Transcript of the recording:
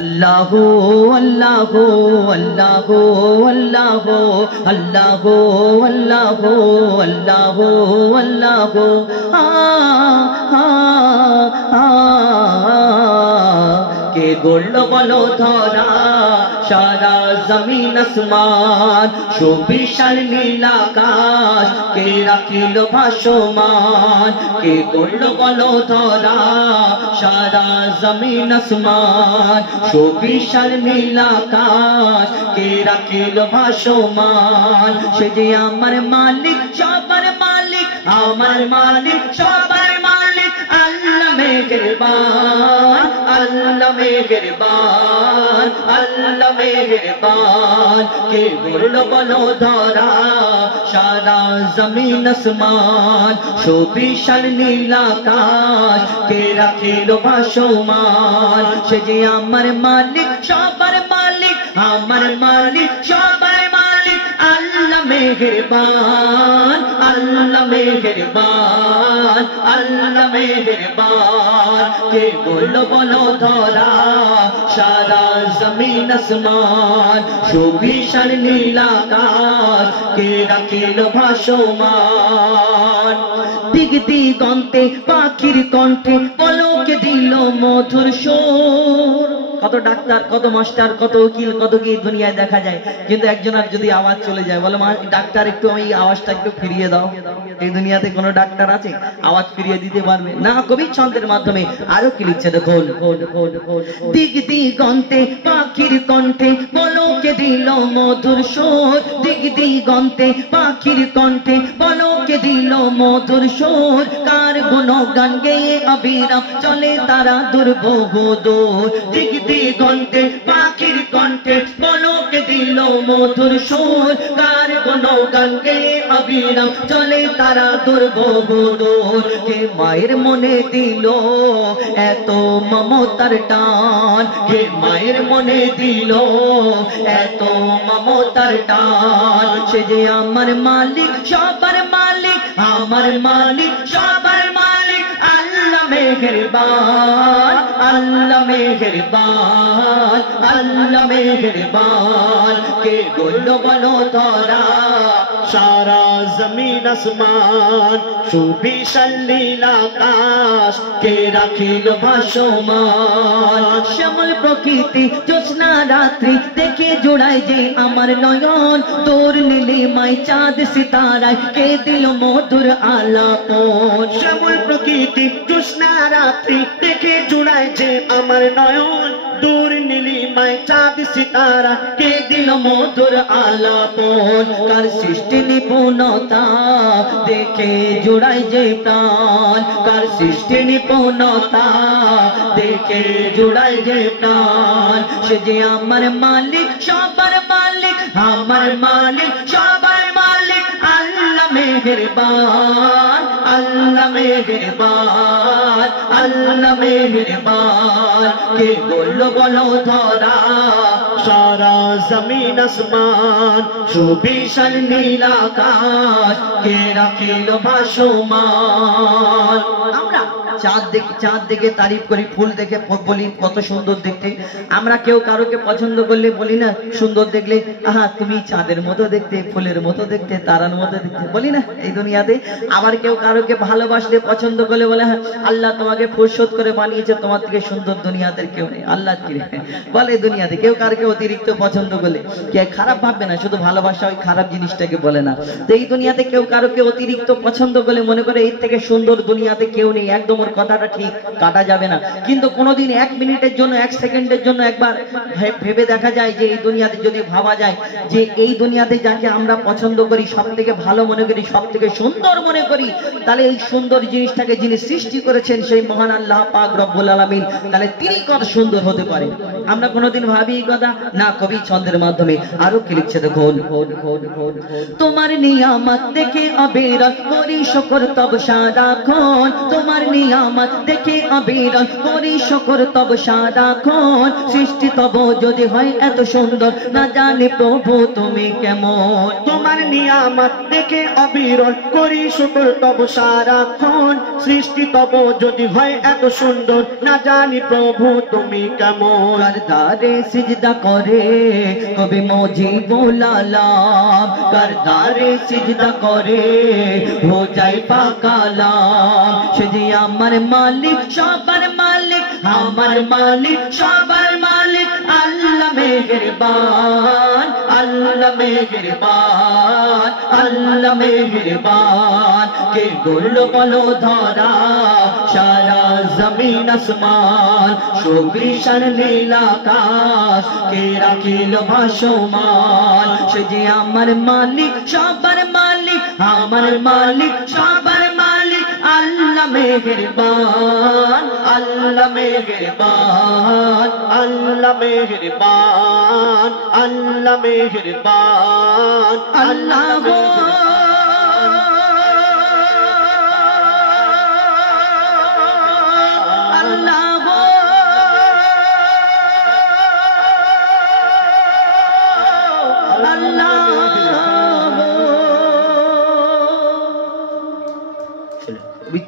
अल्लाह अल्लाह अल्लाह अल्लाह अल्लाह अल्लाह अल्लाह अल्लाह के गोल्लो बोलो धरा सारा जमीन आसमान सुविशाल नील आकाश के राखिलो भासमान के गोल्लो बोलो धरा सारा जमीन आसमान सुविशाल नील आकाश के राखिलो भासमान से जे आमार मालिक सबार मालिक आमार मालिक सबार मालिक अल्लाह मेहरबान अल्लाह मेहरबान अल्लाह मेहरबान के बोलो बोलो धरा सारा जमीन आसमान सुविशाल नील आकाश के राखिलो भासमान से जे आमार मालिक सबार मालिक आमार मालिक सबार मालिक अल्लाह मेहरबान अल्लाह मेहरबान अल्लाह मेहरबान के बोलो बोलो धरा सारा जमीन आसमान सुविशाल नील आकाश के राखिलो भासमान दिग दिगन्ते पाखिर कण्ठे पलके दिल मधुर सुर কত ডাক্তার কত মাস্টার কত উকিল কত কি দুনিয়ায় দেখা যায় কিন্তু একজনের যদি আওয়াজ চলে যায় বলে ডাক্তার একটু আমি আওয়াজটা একটু ফিরিয়ে দাও এই দুনিয়াতে কোনো ডাক্তার আছে আওয়াজ ফিরিয়ে দিতে পারবে না কবি ছন্দের মাধ্যমে আরো কি লিখছে দেখুন দিগ দিগন্তে পাখির কণ্ঠে পলকে দিল মধুর সুর দিগ দিগন্তে পাখির কণ্ঠে পলকে দিল মধুর সুর কার গুণগান গেয়ে অবিরাম চলে তারা দুর্বহ দূর দিগ দিগন্তে পাখির কণ্ঠে পলকে দিল মধুর সুর কার গুণগান গেয়ে অবিরাম চলে তারা দুর্বহ দূর কে মায়ের মনে দিল এত মমতার টান কে মায়ের মনে দিল এত মমতার টান সে যে আমার মালিক সবার মালিক আমার মালিক সবার মালিক আল্লাহ মেহেরবান अल्लाह मेहरबान अल्लाह मेहरबान के बोलो बोलो धरा सारा जमीन आसमान सुविशाल नील आकाश के राखिलो भासमान श्यामल प्रकृति ज्योत्स्ना रात्रि देखे जोड़ाय जे आमार नयन तोर नीलिमाय चाँद सिताराय के दिल मधुर आलापन श्यामल प्रकृति ज्योत्स्ना रात्रि देखे जोड़ाय जे आमार नयन दूर नीलिमाय चाँद सितारा के दिल मधुर आलापन कार सृष्टि निपुणता देखे जुड़ाई जे प्राण कार सृष्टि निपुणता देखे जुड़ाई जे प्राण से जे आमार मालिक सबार मालिक आमार मालिक सबार मालिक अल्लाह मेहरबान अल्लाह मेहरबान अल्लाह मेहरबान के बोलो बोलो धरा सारा जमीन आसमान सुविशाल नील आकाश के राखिलो भासमान আমরা চাঁদ দেখে তারিফ করি ফুল দেখে বলি কত সুন্দর দেখতে আমরা কেউ কারোকে পছন্দ করলে বলি না সুন্দর দেখলে আহা তুমি চাঁদের মতো দেখতে ফুলের মতো দেখতে তারার মতো দেখতে বলি না এই দুনিয়াতে আবার কেউ কারোকে ভালোবাসলে পছন্দ করলে বলে হ্যাঁ আল্লাহ তোমাকে ফুরসত করে বানিয়েছে তোমার থেকে সুন্দর দুনিয়াতে কেউ নেই আল্লাহ কি বলে দুনিয়াতে কেউ কারোকে অতিরিক্ত পছন্দ করলে কে খারাপ ভাববে না শুধু ভালোবাসা ওই খারাপ জিনিসটাকে বলে না তো এই দুনিয়াতে কেউ কারোকে অতিরিক্ত পছন্দ করলে মনে করে এর থেকে সুন্দর দুনিয়াতে কেউ নেই একদম ওর কথাটা ঠিক কাটা যাবে না কিন্তু কোনোদিন 1 মিনিটের জন্য 1 সেকেন্ডের জন্য একবার ভেবে দেখা যায় যে এই দুনিয়াতে যদি ভাবা যায় যে এই দুনিয়াতে যাকে আমরা পছন্দ করি সবথেকে ভালো মনে করি সবথেকে সুন্দর মনে করি তাহলে এই সুন্দর জিনিসটাকে যিনি সৃষ্টি করেছেন সেই মহান আল্লাহ পাক রব্বুল আলামিন তাহলে তিনি কত সুন্দর হতে পারে আমরা কোনোদিন ভাবি এই কথা না কবি ছন্দের মাধ্যমে আরো কি লিখছে দেখুন তোমার নিয়ামত দেখে অবিরত করি শুকর তব সারাক্ষণ তোমার নিয়ামত দেখে অবিরল করি শুকর তব সারাক্ষণ সৃষ্টি তব যদি হয় এত সুন্দর না জানি প্রভু তুমি কেমন তোমার নিয়ামত দেখে অবিরল করি শুকর তব সারাক্ষণ সৃষ্টি তব যদি হয় এত সুন্দর না জানি প্রভু তুমি কেমন করদারে সিজদা করে কবি মুজিবুল আলাম করদারে সিজদা করে হো যায় পাকালাম সে যে আমার মালিক সবার মালিক আমার মালিক সবার মালিক আল্লাহ মেহেরবান আল্লাহ মেহেরবান আল্লাহ মেহেরবান কে গোল বলো ধরা সারা জমিন আসমান সুবিশাল নীল আকাশ কে রাখিল ভাসমান সে যে আমার মালিক সবার মালিক আমার মালিক সবার মালিক আল্লাহ মেহেরবান আল্লাহ মেহেরবান আল্লাহ মেহেরবান আল্লাহ মেহেরবান আল্লাহ Allah